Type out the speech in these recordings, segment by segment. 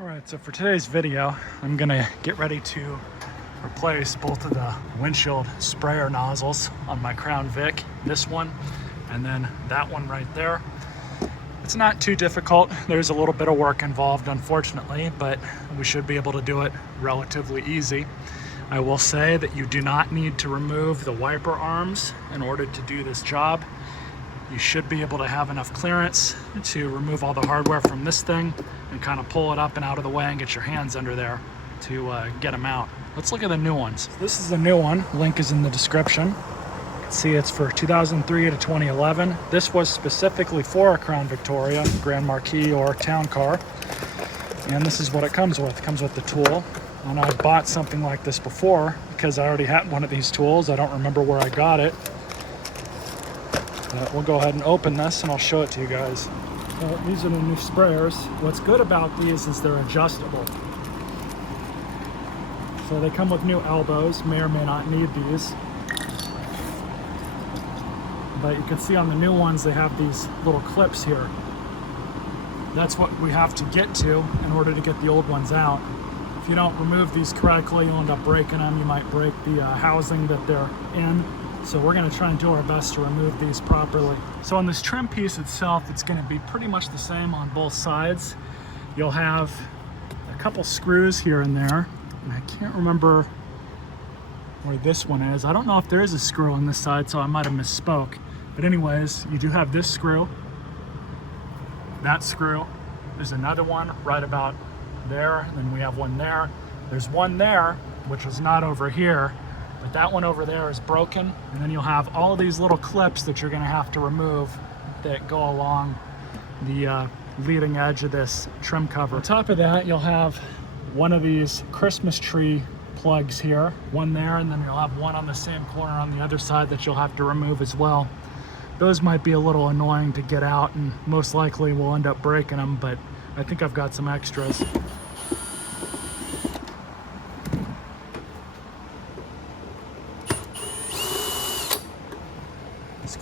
Alright, so for today's video, I'm gonna get ready to replace both of the windshield sprayer nozzles on my Crown Vic, this one, and then that one right there. It's not too difficult. There's a little bit of work involved, unfortunately, but we should be able to do it relatively easy. I will say that you do not need to remove the wiper arms in order to do this job. You should be able to have enough clearance to remove all the hardware from this thing and kind of pull it up and out of the way and get your hands under there to get them out. Let's look at the new ones. This is a new one. Link is in the description. You can see it's for 2003 to 2011. This was specifically for a Crown Victoria, Grand Marquis, or town car. And this is what it comes with. It comes with the tool. And I bought something like this before because I already had one of these tools. I don't remember where I got it. We'll go ahead and open this and I'll show it to you guys. These are the new sprayers. What's good about these is they're adjustable. So they come with new elbows, may or may not need these. But you can see on the new ones they have these little clips here. That's what we have to get to in order to get the old ones out. If you don't remove these correctly, you'll end up breaking them. You might break the housing that they're in. So we're going to try and do our best to remove these properly. So on this trim piece itself, it's going to be pretty much the same on both sides. You'll have a couple screws here and there. And I can't remember where this one is. I don't know if there is a screw on this side, so I might have misspoke. But anyways, you do have this screw, that screw. There's another one right about there. And then we have one there. There's one there, which was not over here. But that one over there is broken, and then you'll have all of these little clips that you're going to have to remove that go along the leading edge of this trim cover. On top of that, you'll have one of these Christmas tree plugs here, one there, and then you'll have one on the same corner on the other side that you'll have to remove as well. Those might be a little annoying to get out, and most likely we'll end up breaking them, but I think I've got some extras.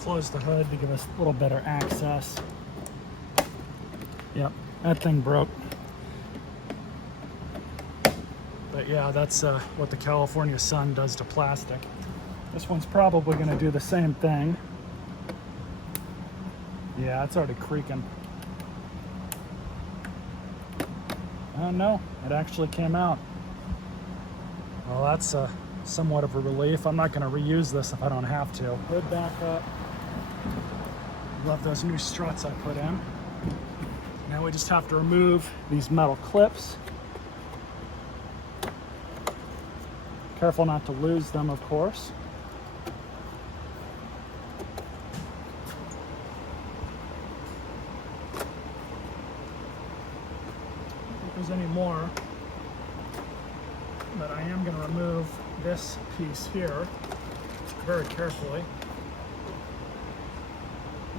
Close the hood to give us a little better access. Yep, that thing broke. But yeah, that's what the California sun does to plastic. This one's probably going to do the same thing. Yeah, it's already creaking. Oh no, it actually came out. Well, that's somewhat of a relief. I'm not going to reuse this if I don't have to. Hood back up. Love those new struts I put in. Now we just have to remove these metal clips. Careful not to lose them, of course. I don't think there's any more, but I am going to remove this piece here very carefully.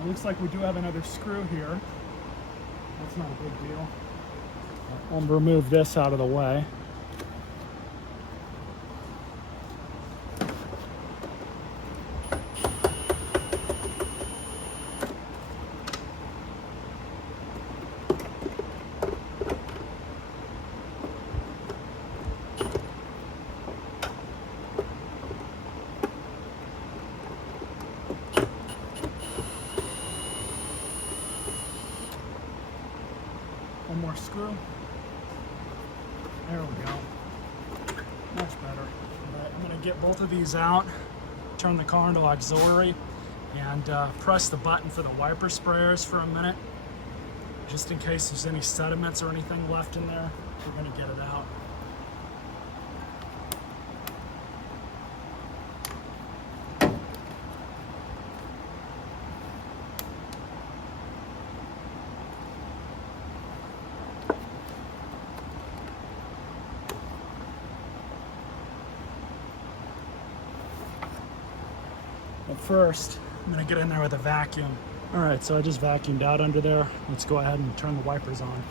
It looks like we do have another screw here. That's not a big deal. I'll remove this out of the way. One more screw. There we go. Much better. Right, I'm going to get both of these out, turn the car into auxiliary, and press the button for the wiper sprayers for a minute, just in case there's any sediments or anything left in there. We're going to get it out. But first, I'm going to get in there with a vacuum. All right, so I just vacuumed out under there. Let's go ahead and turn the wipers on.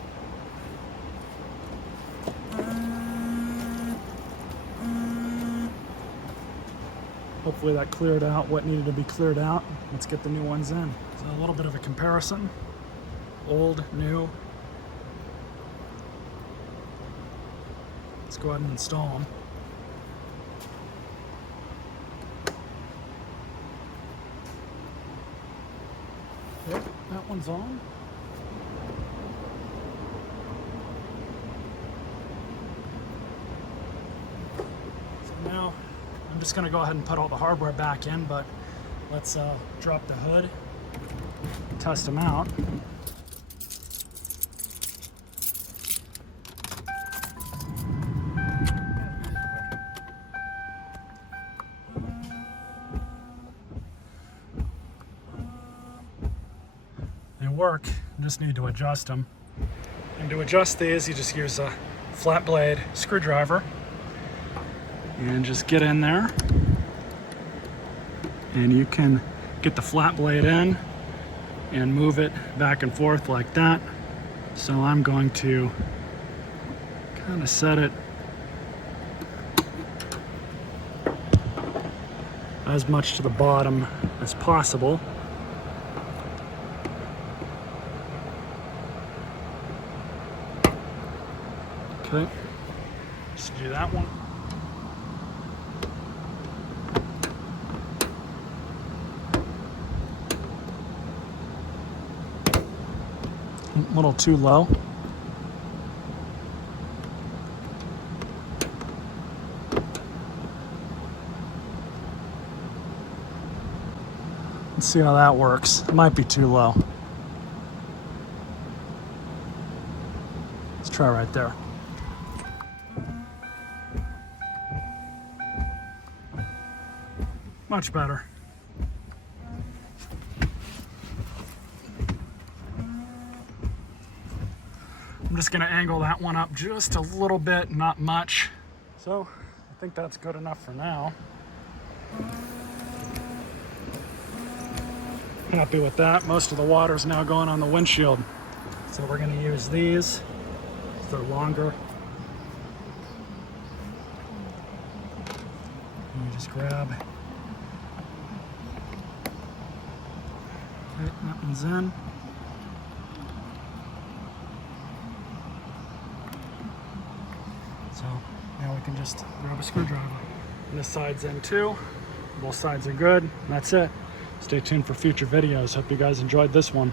Hopefully that cleared out what needed to be cleared out. Let's get the new ones in. So a little bit of a comparison. Old, new. Let's go ahead and install them. Yep, that one's on. So now I'm just going to go ahead and put all the hardware back in, but let's drop the hood, test them out. They work, you just need to adjust them. And to adjust these, you just use a flat blade screwdriver and just get in there. And you can get the flat blade in and move it back and forth like that. So I'm going to kind of set it as much to the bottom as possible. Okay, just do that one. A little too low. Let's see how that works. It might be too low. Let's try right there. Much better. I'm just going to angle that one up just a little bit, not much. So I think that's good enough for now. Happy with that. Most of the water's now going on the windshield. So we're going to use these. They're longer. And you just grab. Okay, that one's in. So now we can just grab a screwdriver. And this side's in too. Both sides are good. And that's it. Stay tuned for future videos. Hope you guys enjoyed this one.